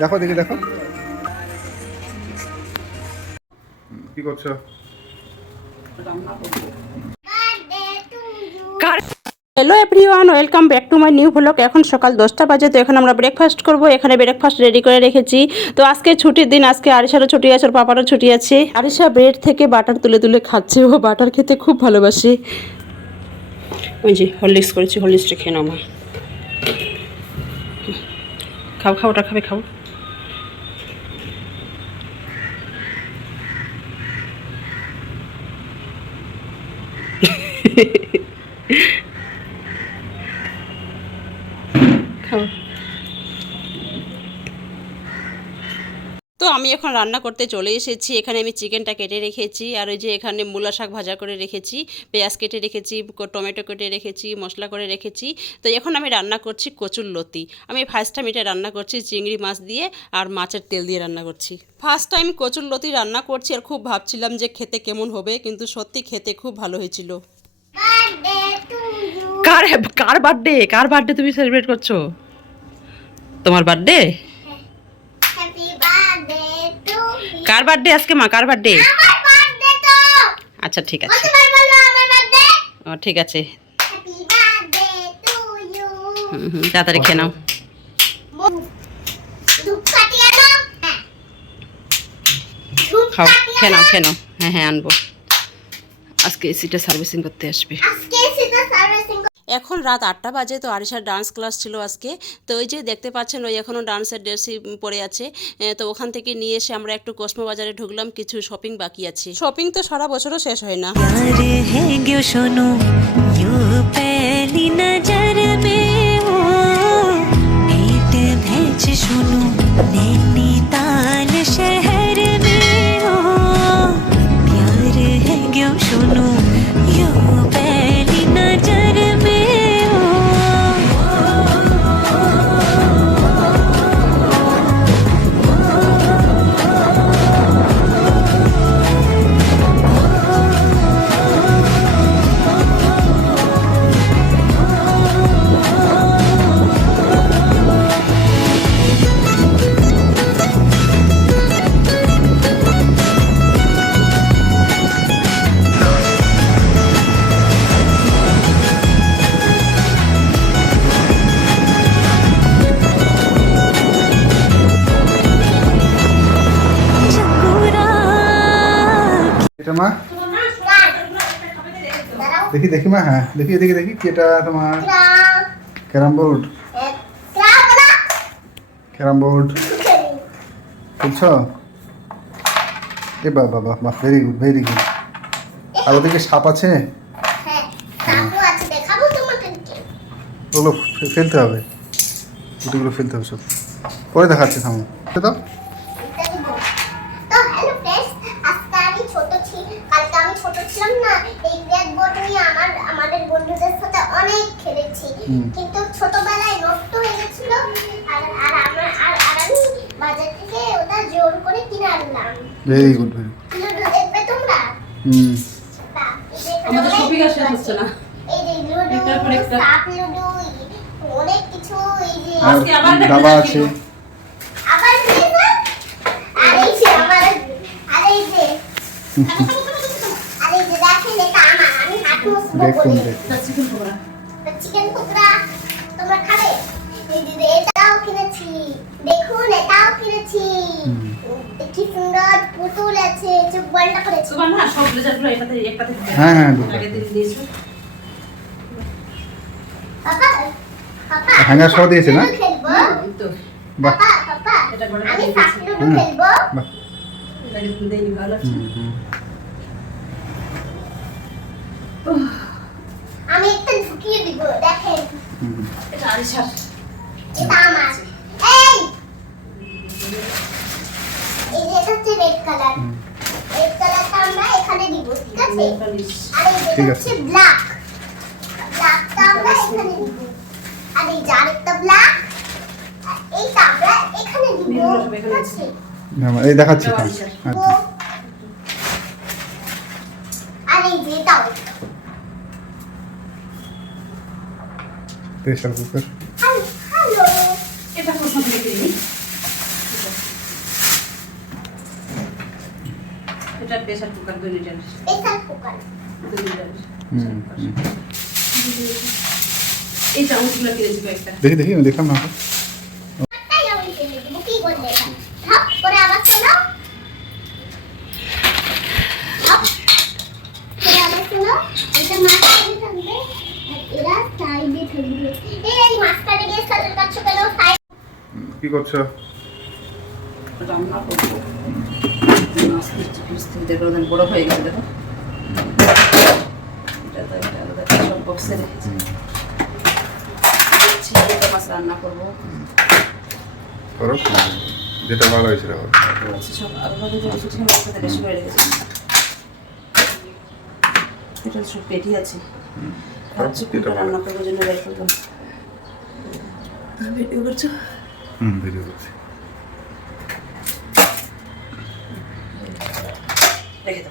দেখো দেখি দেখো কি করছো? Hello everyone, welcome back to my new blog. এখন সকাল 10টা বাজে, তো এখন আমরা ব্রেকফাস্ট করব। এখানে ব্রেকফাস্ট রেডি করে রেখেছি। তো আজকে ছুটির দিন, আজকে আরিশারও ছুটি আছে, ওর পাপারও ছুটি আছে। আরিশা ব্রেড থেকে বাটার তুলে তুলে খাচ্ছে, ও বাটার খেতে খুব ভালোবাসে। ওই যে হরলিক্স করেছি, হরলিক্সটা খেয়ে নাও মা। খাও খাও, ওটা খাবে, খাও। খাও। তো আমি এখন রান্না করতে চলে এসেছি। এখানে আমি চিকেনটা কেটে রেখেছি, আর ওই যে এখানে মূলা শাক ভাজা করে রেখেছি, পেঁয়াজ কেটে রেখেছি, টমেটো কেটে রেখেছি, মশলা করে রেখেছি। তো এখন আমি রান্না করছি কচুর লতি। আমি ফার্স্ট টাইম এটা রান্না করছি চিংড়ি মাছ দিয়ে আর মাছের তেল দিয়ে রান্না করছি। ফার্স্ট টাইম কচুর লতি রান্না করছি, আর খুব ভাবছিলাম যে খেতে কেমন হবে, কিন্তু সত্যি খেতে খুব ভালো হয়েছিল। কার কার বার্থডে? কার বার্থডে তুমি সেলিব্রেট করছো? তোমার বার্থডে? কার বার্থডে আজকে মা? কার বার্থডে? আচ্ছা ঠিক আছে, ও ঠিক আছে। তাড়াতাড়ি খেয়ে নাও। খাও, খেয়ে নাও, খেয়ে নাও। হ্যাঁ হ্যাঁ আনবো। আজকে এসিটা সার্ভিসিং করতে আসবে। এখন রাত 8টা বাজে। তো আরিশার ডান্স ক্লাস ছিল আজকে। তো ওই যে দেখতে পাচ্ছেন, ওই এখনও ডান্সের ড্রেসই পরে আছে। তো ওখান থেকে নিয়ে এসে আমরা একটু কসমো বাজারে ঢুকলাম, কিছু শপিং বাকি আছে। শপিং তো সারা বছরও শেষ হয় না। এটা মা দেখি দেখি মা, হ্যাঁ দেখি দেখি দেখি কি এটা তোমার? Carrom board. ক্যারাম বোর্ড বুঝছো? এ বাবা বাবা বাহ, ভেরি গুড ভেরি গুড। আর ওদিকে সাপ আছে, ওগুলো ফেলতে হবে, গুটিগুলো ফেলতে হবে সব। পরে দেখাচ্ছি, থামো দাও। কিন্তু ছোটবেলায় নষ্ট হয়ে গেছিল, আর আর আমরা আর আমি বাজার থেকে ওটা জোর করে কিনে আনলাম। Very good very good. দেখবে তোমরা? আমাদের শপিং আর শেষ হচ্ছে না। এই যে লুডো, সাপ লুডো, অনেক কিছু। এই যে আজকে আবার দাবা আছে, আবার আর এই যে আমার, আর এই যে আর এই যে দেখেন, এটা আমার, আমি হাত মুছবো দেখুন বলে। দেখুন। চিকেন পকোড়া তোমরা খাবে? এই যে এটাও কিনেছি, দেখুন এটাও কিনেছি। কি সুন্দর পুতুল আছে, চোখ বলটা করেছি। তোমার না সব ব্লেজারগুলো এটাতে একটাতে হ্যাঁ হ্যাঁ আগে দিন দিয়েছো। পাপা পাপা হ্যাঙ্গার সহ দিয়েছে না? খেলবো তো বাহ পাপা পাপা, এটা বড় আমি করে সাপ লুডো খেলবো। বাহ। এটাকে তুমি দেইনি, ভালো আছে। আমি একটা ঢুকিয়ে দিব, দেখেন এটা আরিশার। এটা আমার। এই এই যে এটা হচ্ছে রেড কালার, রেড কালারটা আমরা এখানে দিব, ঠিক আছে? আর এই ঠিক যেটা আছে। হচ্ছে ব্ল্যাক, ব্ল্যাকটা আমরা এখানে দিব। আর এই যে আরেকটা ব্ল্যাক, এইটা আমরা এখানে দিব, ঠিক আছে? এই দেখাচ্ছি, এটা থাম। আরিশার। আচ্ছা আর এই যে এটাও। Pressure cooker. হ্যালো, এটা কোথা থেকে কিনি? এটা pressure cooker 2 litre pressure cooker 2 litre হুম, হুম। এই চামচগুলো কিনেছি কয়েকটা দেখি দেখি আমি দেখলাম না তো। তাই আমি ফেলে দেবো কি করলে এটা হাপ করে আবার শোনাও হাপ করে আবার শোনাও এটা মাঝখানে থাকবে আর এরা সাইডে থাকবে এই মাঝখানে গিয়ে সাজার কাছে কেন সাইড কি করছো? রান্না করবো মাছ ফিরতে ফিরতে দেখো ওদের বড় হয়ে গেছে দেখো এটা তো একটা আলাদা সব বক্সে রেখেছি চিংড়ি মাছ রান্না করবো করো, যেটা ভালো হয়েছে করো। আছে সব আরো ভালো করে শুকনো মাছটা বেশি করে রেখেছি এটা সব পেটি আছে ভাবছি কোনটা রান্না করবো জন্য বের করলাম ভিডিও করছো ভিডিও করছি। রেখে দাও